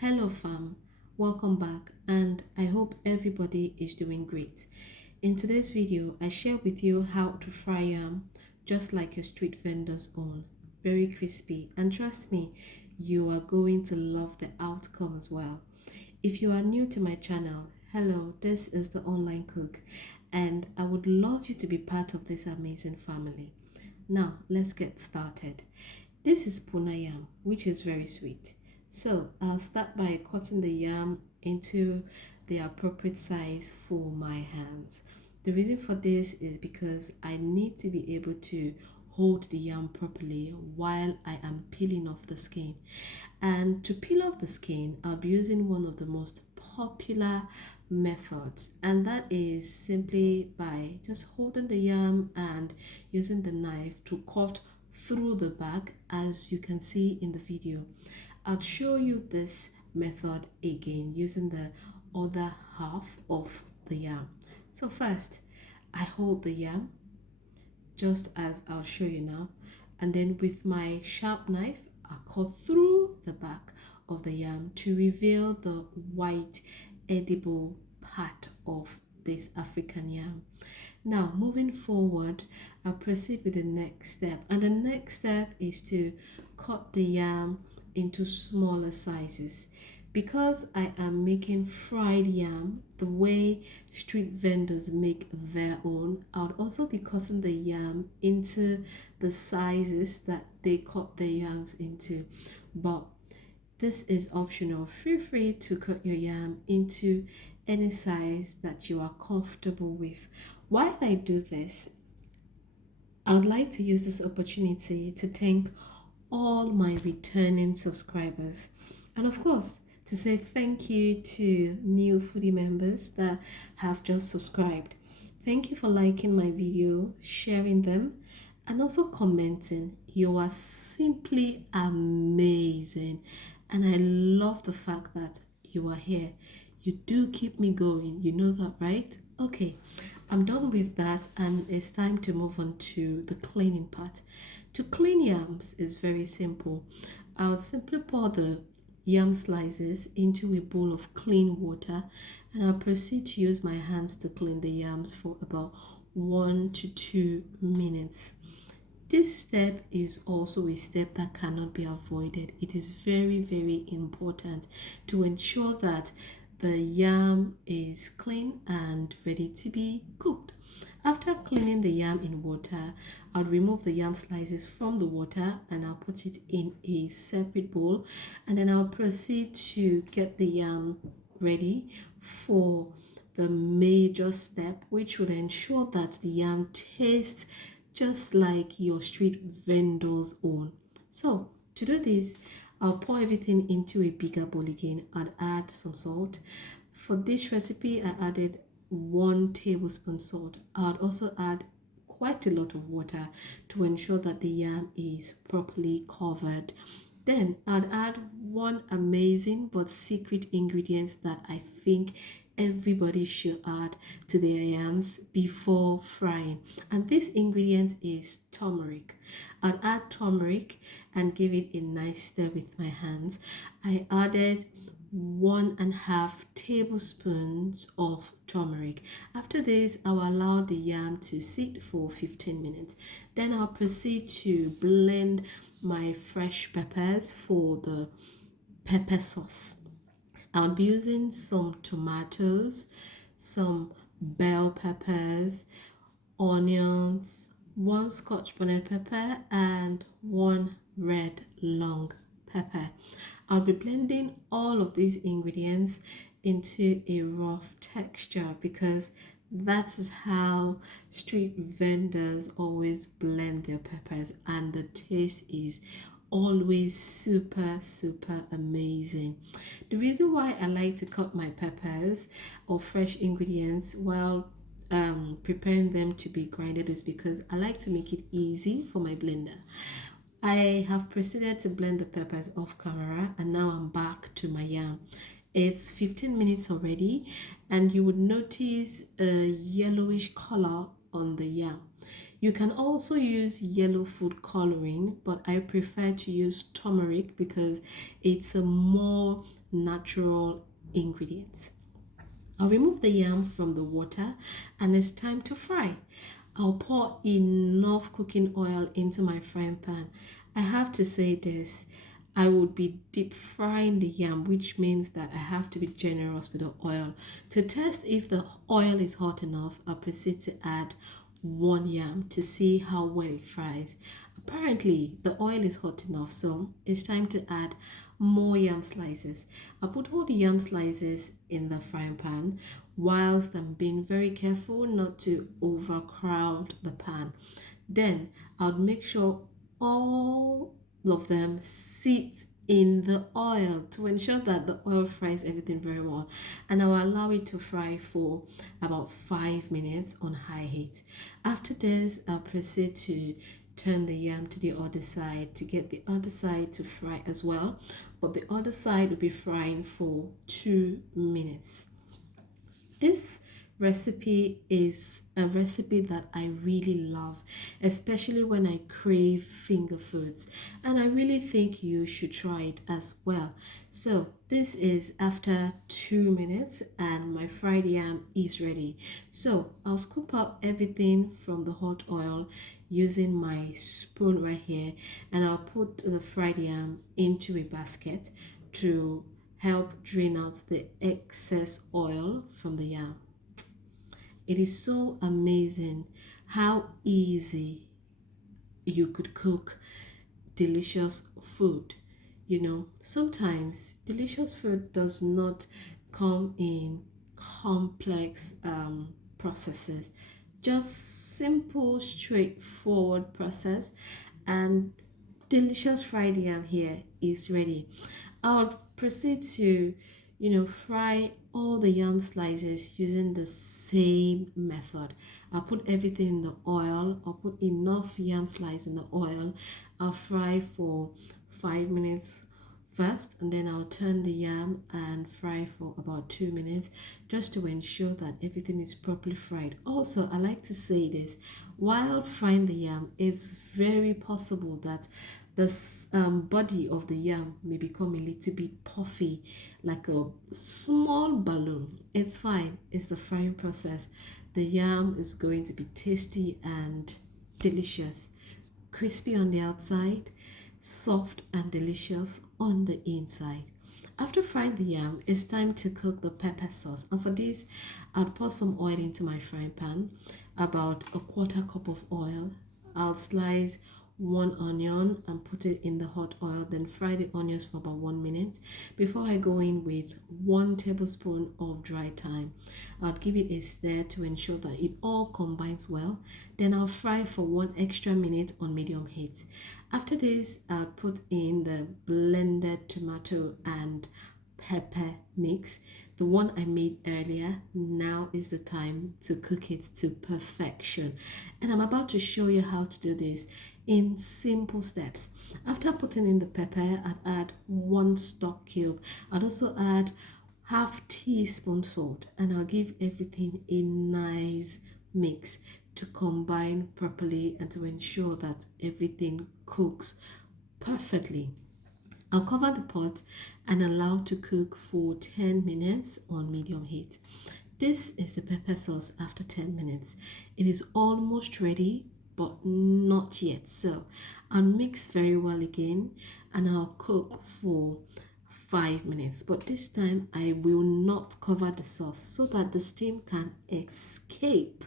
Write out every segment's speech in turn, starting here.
Hello fam, welcome back and I hope everybody is doing great. In today's video, I share with you how to fry yam just like your street vendor's own. Very crispy, and trust me, you are going to love the outcome as well. If you are new to my channel, hello, this is the Online Cook and I would love you to be part of this amazing family. Now, let's get started. This is puna yam, which is very sweet. So I'll start by cutting the yam into the appropriate size for my hands. The reason for this is because I need to be able to hold the yam properly while I am peeling off the skin. And to peel off the skin, I'll be using one of the most popular methods, and that is simply by just holding the yam and using the knife to cut through the back, as you can see in the video. I'll show you this method again using the other half of the yam. So first, I hold the yam just as I'll show you now, and then with my sharp knife I cut through the back of the yam to reveal the white edible part of this African yam. Now moving forward, I'll proceed with the next step, and the next step is to cut the yam into smaller sizes. Because I am making fried yam the way street vendors make their own, I would also be cutting the yam into the sizes that they cut their yams into. But this is optional. Feel free to cut your yam into any size that you are comfortable with. While I do this, I would like to use this opportunity to thank all my returning subscribers, and of course to say thank you to new foodie members that have just subscribed. Thank you for liking my video, sharing them, and also commenting. You are simply amazing, and I love the fact that you are here. You do keep me going, you know that, right? Okay, I'm done with that and it's time to move on to the cleaning part. To clean yams is very simple. I'll simply pour the yam slices into a bowl of clean water, and I'll proceed to use my hands to clean the yams for about 1 to 2 minutes. This step is also a step that cannot be avoided. It is very, very important to ensure that the yam is clean and ready to be cooked. After cleaning the yam in water, I'll remove the yam slices from the water and I'll put it in a separate bowl, and then I'll proceed to get the yam ready for the major step, which will ensure that the yam tastes just like your street vendor's own. So to do this, I'll pour everything into a bigger bowl again and add some salt. For this recipe, I added 1 tablespoon salt. I'll also add quite a lot of water to ensure that the yam is properly covered. Then I'd add one amazing but secret ingredient that I think everybody should add to their yams before frying, and this ingredient is turmeric. I'd add turmeric and give it a nice stir with my hands. I added 1.5 tablespoons of turmeric. After this, I'll allow the yam to sit for 15 minutes. Then I'll proceed to blend my fresh peppers for the pepper sauce. I'll be using some tomatoes, some bell peppers, onions, 1 Scotch bonnet pepper, and 1 red long pepper. I'll be blending all of these ingredients into a rough texture because that is how street vendors always blend their peppers, and the taste is always super amazing. The reason why I like to cut my peppers or fresh ingredients while preparing them to be grinded is because I like to make it easy for my blender. I have proceeded to blend the peppers off camera, and now I'm back to my yam. It's 15 minutes already, and you would notice a yellowish color on the yam. You can also use yellow food coloring, but I prefer to use turmeric because it's a more natural ingredient. I'll remove the yam from the water and it's time to fry. I'll pour enough cooking oil into my frying pan. I have to say this, I would be deep frying the yam, which means that I have to be generous with the oil. To test if the oil is hot enough, I'll proceed to add one yam to see how well it fries. Apparently, the oil is hot enough, so it's time to add more yam slices. I put all the yam slices in the frying pan whilst I'm being very careful not to overcrowd the pan. Then I'll make sure all of them sit in the oil to ensure that the oil fries everything very well, and I will allow it to fry for about 5 minutes on high heat. After this, I'll proceed to turn the yam to the other side to get the other side to fry as well, but the other side will be frying for 2 minutes. This recipe is a recipe that I really love, especially when I crave finger foods, and I really think you should try it as well. So this is after 2 minutes and my fried yam is ready. So I'll scoop up everything from the hot oil using my spoon right here, and I'll put the fried yam into a basket to help drain out the excess oil from the yam. It is so amazing how easy you could cook delicious food. Sometimes delicious food does not come in complex processes, just simple, straightforward process, and delicious fried yam here is ready. I'll proceed to, fry all the yam slices using the same method. I'll put everything in the oil. I'll put enough yam slice in the oil. I'll fry for 5 minutes first, and then I'll turn the yam and fry for about 2 minutes just to ensure that everything is properly fried. Also, I like to say this, while frying the yam, it's very possible that the body of the yam may become a little bit puffy, like a small balloon. It's fine, it's the frying process. The yam is going to be tasty and delicious, crispy on the outside, soft and delicious on the inside. After frying the yam, it's time to cook the pepper sauce. And for this, I'll pour some oil into my frying pan, about a quarter cup of oil. I'll slice one onion and put it in the hot oil, then fry the onions for about 1 minute before I go in with 1 tablespoon of dry thyme. I'll give it a stir to ensure that it all combines well. Then I'll fry for 1 extra minute on medium heat. After this, I'll put in the blended tomato and pepper mix, the one I made earlier. Now is the time to cook it to perfection, and I'm about to show you how to do this in simple steps. After putting in the pepper, I'd add 1 stock cube. I'd also add half teaspoon salt, and I'll give everything a nice mix to combine properly and to ensure that everything cooks perfectly. I'll cover the pot and allow to cook for 10 minutes on medium heat. This is the pepper sauce after 10 minutes. It is almost ready, but not yet. So I'll mix very well again and I'll cook for 5 minutes. But this time I will not cover the sauce so that the steam can escape.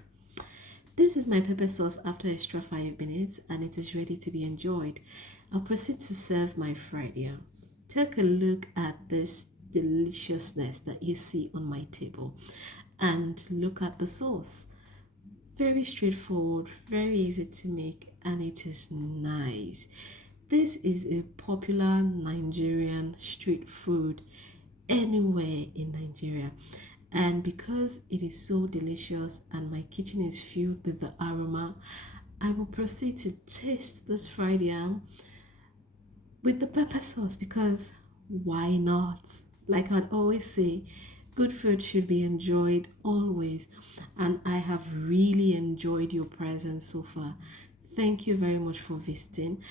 This is my pepper sauce after extra 5 minutes and it is ready to be enjoyed. I'll proceed to serve my fried yam. Take a look at this deliciousness that you see on my table and look at the sauce. Very straightforward, very easy to make, and it is nice. This is a popular Nigerian street food anywhere in Nigeria. And because it is so delicious and my kitchen is filled with the aroma, I will proceed to taste this fried yam with the pepper sauce, because why not? Like I'd always say, Good food should be enjoyed always, and I have really enjoyed your presence so far. Thank you very much for visiting.